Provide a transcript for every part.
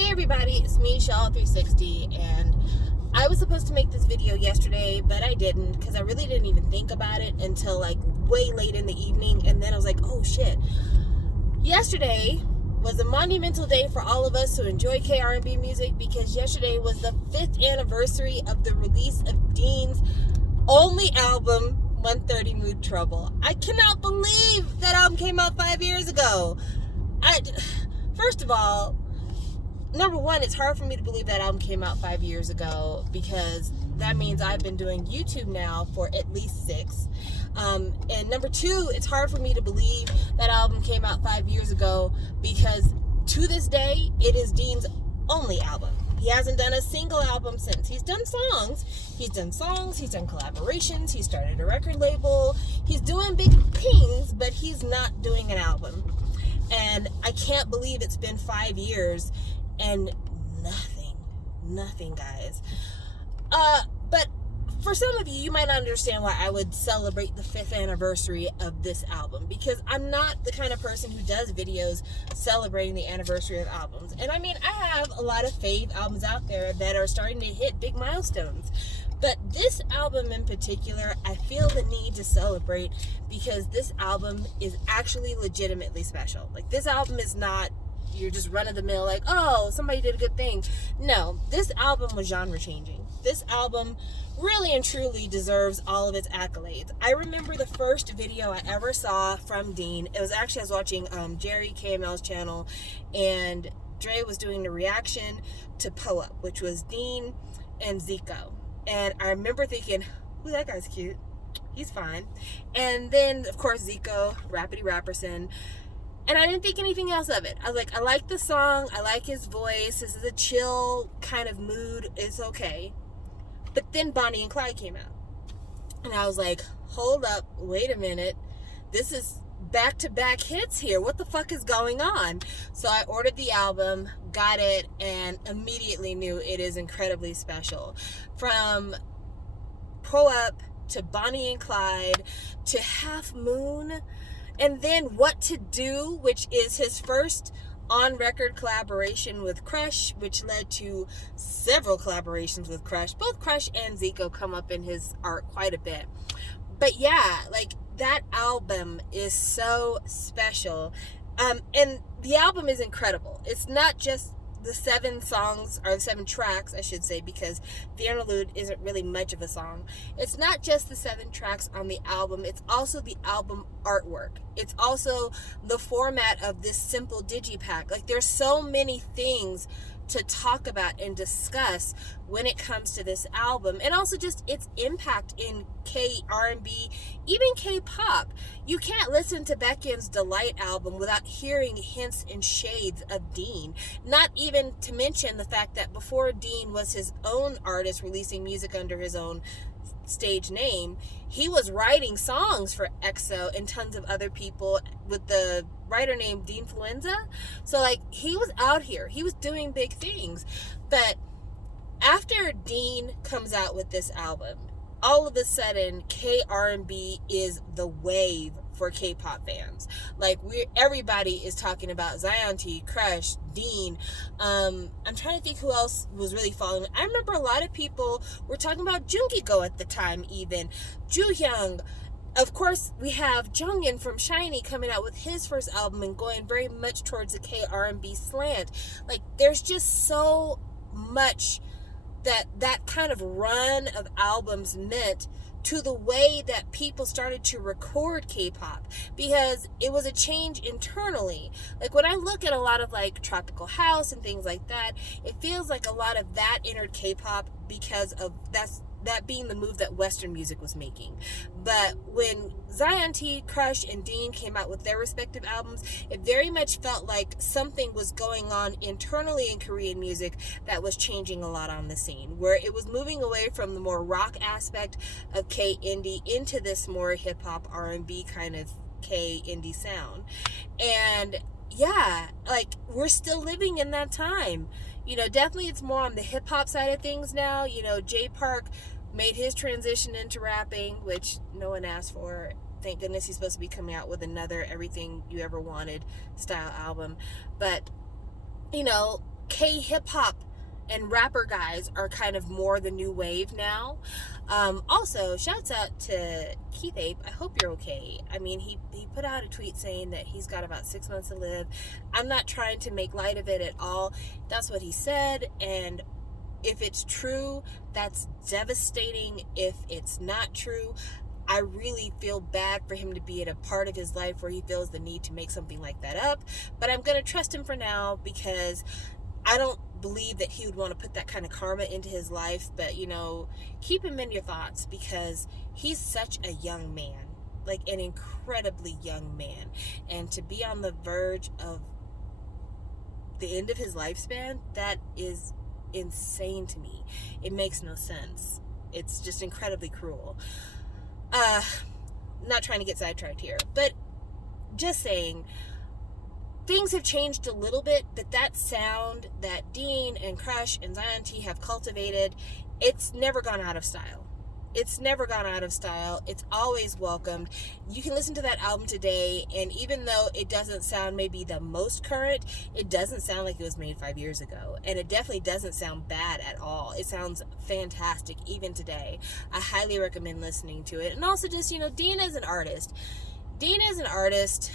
Hey everybody, it's me, Shaw360, and I was supposed to make this video yesterday, but I didn't, because I really didn't even think about it until like way late in the evening, and then I was like, oh shit. Yesterday was a monumental day for all of us who enjoy K-R&B music, because yesterday was the 5th anniversary of the release of Dean's only album, 130 Mood Trouble. I cannot believe that album came out 5 years ago. First of all, number one, it's hard for me to believe that album came out 5 years ago, because that means I've been doing YouTube now for at least 6. And number two, it's hard for me to believe that album came out 5 years ago, because to this day, it is Dean's only album. He hasn't done a single album since. He's done songs, he's done collaborations, he started a record label, he's doing big things, but he's not doing an album. And I can't believe it's been 5 years and nothing, guys. But for some of you, you might not understand why I would celebrate the 5th anniversary of this album, because I'm not the kind of person who does videos celebrating the anniversary of albums. And I mean, I have a lot of fave albums out there that are starting to hit big milestones. But this album in particular, I feel the need to celebrate, because this album is actually legitimately special. Like, this album is not you're just run-of-the-mill, like, oh, somebody did a good thing. No, this album was genre-changing. This album really and truly deserves all of its accolades. I remember the first video I ever saw from Dean. It was actually, I was watching Jerry KML's channel, and Dre was doing the reaction to Pull Up, which was Dean and Zico. And I remember thinking, ooh, that guy's cute. He's fine. And then, of course, Zico, Rappity Rapperson. And I didn't think anything else of it. I was like, I like the song. I like his voice. This is a chill kind of mood. It's okay. But then Bonnie and Clyde came out. And I was like, hold up. Wait a minute. This is back-to-back hits here. What the fuck is going on? So I ordered the album, got it, and immediately knew it is incredibly special. From Pull Up to Bonnie and Clyde to Half Moon, and then What to Do, which is his first on-record collaboration with Crush, which led to several collaborations with Crush. Both Crush and Zico come up in his art quite a bit. But yeah, like, that album is so special. And the album is incredible. It's not just the 7 songs, or 7 tracks, I should say, because the interlude isn't really much of a song. It's not just the 7 tracks on the album, it's also the album artwork. It's also the format of this simple digipack. Like, there's so many things to talk about and discuss when it comes to this album, and also just its impact in K-R&B, even K-pop. You can't listen to Beckin's Delight album without hearing hints and shades of Dean. Not even to mention the fact that before Dean was his own artist releasing music under his own stage name, he was writing songs for EXO and tons of other people with the writer named Dean Fluenza. So, like, he was out here. He was doing big things. But after Dean comes out with this album, all of a sudden, K-R&B is the wave for K-pop fans. Like, everybody is talking about Zion T, Crush, Dean. I'm trying to think who else was really following. I remember a lot of people were talking about Jungkook at the time, even Joohyung. Of course, we have Jungin from SHINee coming out with his first album and going very much towards the K-R&B slant. Like, there's just so much that kind of run of albums meant to the way that people started to record K-pop, because it was a change internally. Like, when I look at a lot of like tropical house and things like that, it feels like a lot of that entered K-pop because of that being the move that Western music was making. But when Zion T, Crush, and Dean came out with their respective albums, it very much felt like something was going on internally in Korean music that was changing a lot on the scene, where it was moving away from the more rock aspect of K-indie into this more hip-hop, R&B kind of K-indie sound. And yeah, like, we're still living in that time. You know, definitely it's more on the hip-hop side of things now. You know, Jay Park made his transition into rapping, which no one asked for. Thank goodness he's supposed to be coming out with another Everything You Ever Wanted style album. But, you know, K-hip-hop and rapper guys are kind of more the new wave now. Also, shouts out to Keith Ape. I hope you're okay. I mean, he put out a tweet saying that he's got about 6 months to live. I'm not trying to make light of it at all. That's what he said, and if it's true, that's devastating. If it's not true, I really feel bad for him to be at a part of his life where he feels the need to make something like that up. But I'm going to trust him for now, because I don't believe that he would want to put that kind of karma into his life. But, you know, keep him in your thoughts, because he's such a young man, like an incredibly young man. And to be on the verge of the end of his lifespan, that is insane to me. It makes no sense. It's just incredibly cruel. Not trying to get sidetracked here, but just saying, things have changed a little bit, but that sound that Dean and Crush and Zion T have cultivated, it's never gone out of style. It's never gone out of style. It's always welcomed. You can listen to that album today, and even though it doesn't sound maybe the most current, it doesn't sound like it was made 5 years ago. And it definitely doesn't sound bad at all. It sounds fantastic even today. I highly recommend listening to it. And also just, you know, Dean as an artist. Dean as an artist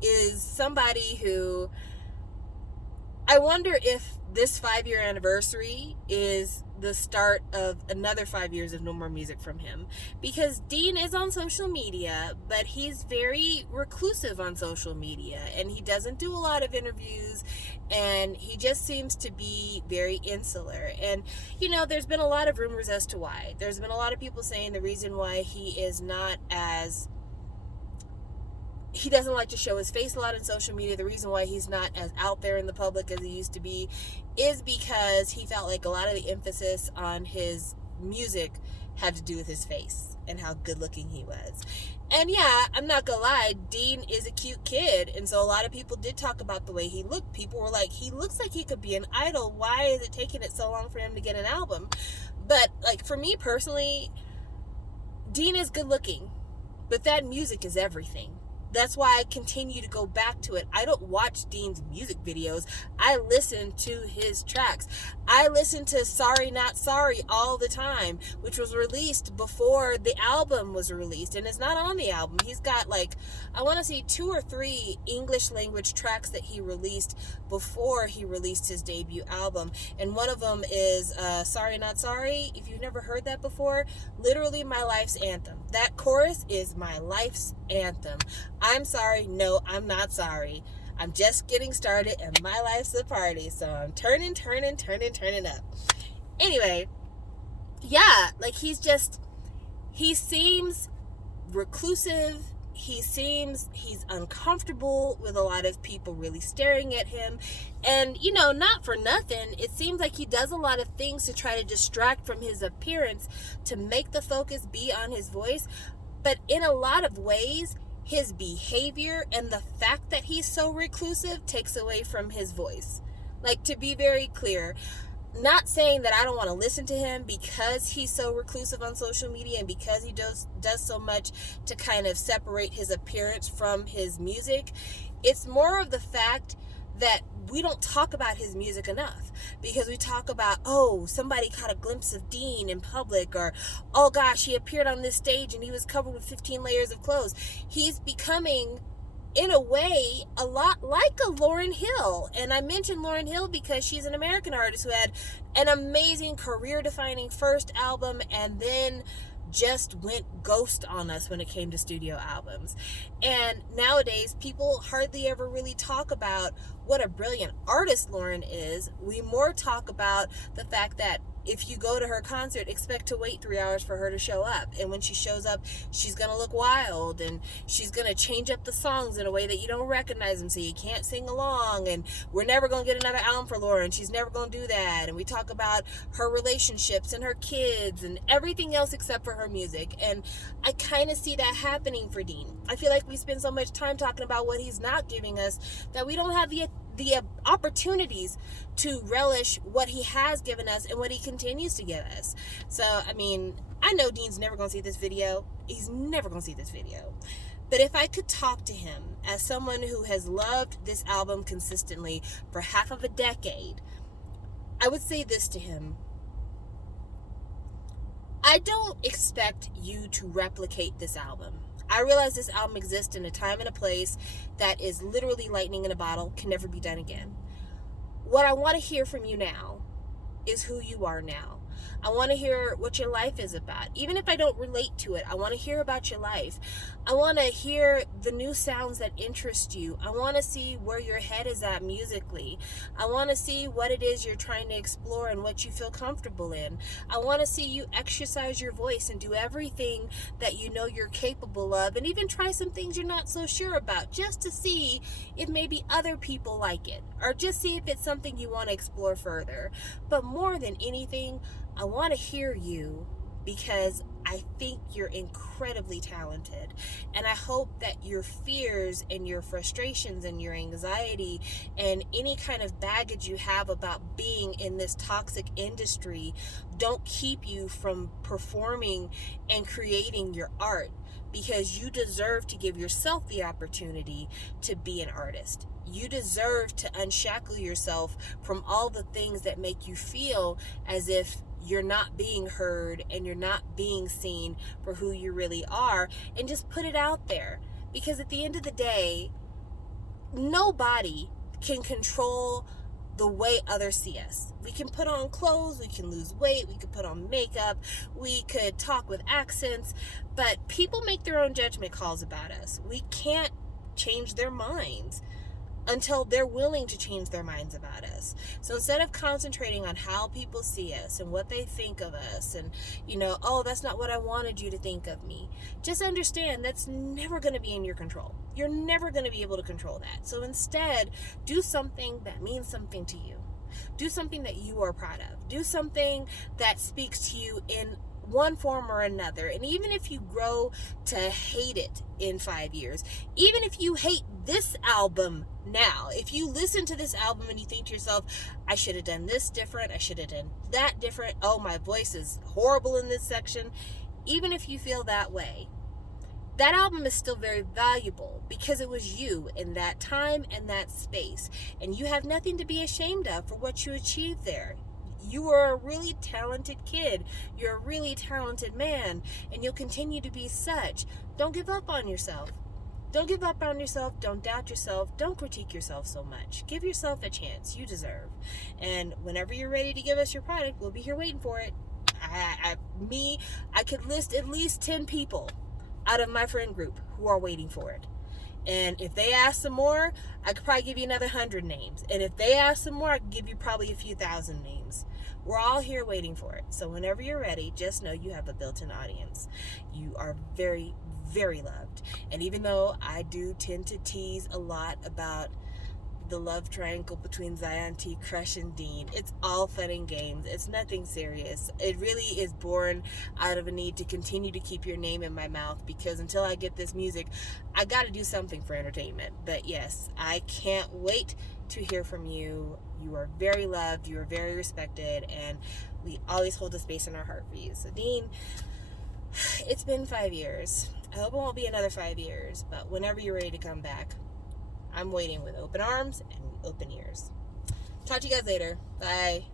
is somebody who, I wonder if this 5-year anniversary is the start of another 5 years of no more music from him, because Dean is on social media, but he's very reclusive on social media, and he doesn't do a lot of interviews, and he just seems to be very insular. And, you know, there's been a lot of rumors as to why. There's been a lot of people saying the reason why he is not as, he doesn't like to show his face a lot on social media, the reason why he's not as out there in the public as he used to be, is because he felt like a lot of the emphasis on his music had to do with his face and how good looking he was. And yeah, I'm not gonna lie, Dean is a cute kid, and so a lot of people did talk about the way he looked. People were like, he looks like he could be an idol. Why is it taking it so long for him to get an album? But like, for me personally, Dean is good looking, but that music is everything. That's why I continue to go back to it. I don't watch Dean's music videos. I listen to his tracks. I listen to Sorry Not Sorry all the time, which was released before the album was released, and it's not on the album. He's got like, I want to say 2 or 3 English language tracks that he released before he released his debut album, and one of them is Sorry Not Sorry. If you've never heard that before, literally my life's anthem. That chorus is my life's anthem. I'm sorry, no, I'm not sorry. I'm just getting started and my life's a party. So I'm turning up. Anyway, yeah, like he seems reclusive. He seems he's uncomfortable with a lot of people really staring at him. And, you know, not for nothing, it seems like he does a lot of things to try to distract from his appearance to make the focus be on his voice. But in a lot of ways, his behavior and the fact that he's so reclusive takes away from his voice. Like, to be very clear, not saying that I don't want to listen to him because he's so reclusive on social media and because he does so much to kind of separate his appearance from his music. It's more of the fact that we don't talk about his music enough, because we talk about, oh, somebody caught a glimpse of Dean in public, or, oh gosh, he appeared on this stage and he was covered with 15 layers of clothes. He's becoming, in a way, a lot like a Lauryn Hill. And I mentioned Lauryn Hill because she's an American artist who had an amazing career-defining first album and then just went ghost on us when it came to studio albums. And nowadays, people hardly ever really talk about what a brilliant artist Lauryn is. We more talk about the fact that if you go to her concert, expect to wait 3 hours for her to show up. And when she shows up, she's going to look wild, and she's going to change up the songs in a way that you don't recognize them, so you can't sing along. And we're never going to get another album for Lauryn. She's never going to do that. And we talk about her relationships and her kids and everything else except for her music. And I kind of see that happening for Dean. I feel like we spend so much time talking about what he's not giving us that we don't have the opportunities to relish what he has given us and what he continues to give us. So, I mean, I know Dean's never going to see this video. He's never going to see this video. But if I could talk to him as someone who has loved this album consistently for half of a decade, I would say this to him. I don't expect you to replicate this album. I realize this album exists in a time and a place that is literally lightning in a bottle, can never be done again. What I want to hear from you now is who you are now. I want to hear what your life is about. Even if I don't relate to it, I want to hear about your life. I want to hear the new sounds that interest you. I want to see where your head is at musically. I want to see what it is you're trying to explore and what you feel comfortable in. I want to see you exercise your voice and do everything that you know you're capable of, and even try some things you're not so sure about, just to see if maybe other people like it, or just see if it's something you want to explore further. But more than anything, I want to hear you because I think you're incredibly talented. And I hope that your fears and your frustrations and your anxiety and any kind of baggage you have about being in this toxic industry don't keep you from performing and creating your art, because you deserve to give yourself the opportunity to be an artist. You deserve to unshackle yourself from all the things that make you feel as if you're not being heard and you're not being seen for who you really are, and just put it out there. Because at the end of the day, nobody can control the way others see us. We can put on clothes, we can lose weight, we could put on makeup, we could talk with accents, but people make their own judgment calls about us. We can't change their minds until they're willing to change their minds about us. So instead of concentrating on how people see us and what they think of us and, oh, that's not what I wanted you to think of me, just understand that's never going to be in your control. You're never going to be able to control that. So instead, do something that means something to you. Do something that you are proud of. Do something that speaks to you in one form or another. And even if you grow to hate it in 5 years, even if you hate this album now, if you listen to this album and you think to yourself, I should have done this different, I should have done that different, oh, my voice is horrible in this section, even if you feel that way, that album is still very valuable because it was you in that time and that space, and you have nothing to be ashamed of for what you achieved there. You were a really talented kid. You're a really talented man, and you'll continue to be such. Don't give up on yourself. Don't give up on yourself. Don't doubt yourself. Don't critique yourself so much. Give yourself a chance. You deserve. And whenever you're ready to give us your product, we'll be here waiting for it. I could list at least 10 people out of my friend group who are waiting for it. And if they ask some more, I could probably give you another 100 names. And if they ask some more, I could give you probably a few thousand names. We're all here waiting for it. So whenever you're ready, just know you have a built-in audience. You are very, very loved. And even though I do tend to tease a lot about the love triangle between Zion T, Crush, and Dean, it's all fun and games. It's nothing serious. It really is born out of a need to continue to keep your name in my mouth, because until I get this music, I got to do something for entertainment. But yes, I can't wait to hear from you. You are very loved, you are very respected, and we always hold a space in our heart for you. So Dean, it's been 5 years. I hope it won't be another 5 years, but whenever you're ready to come back, I'm waiting with open arms and open ears. Talk to you guys later. Bye.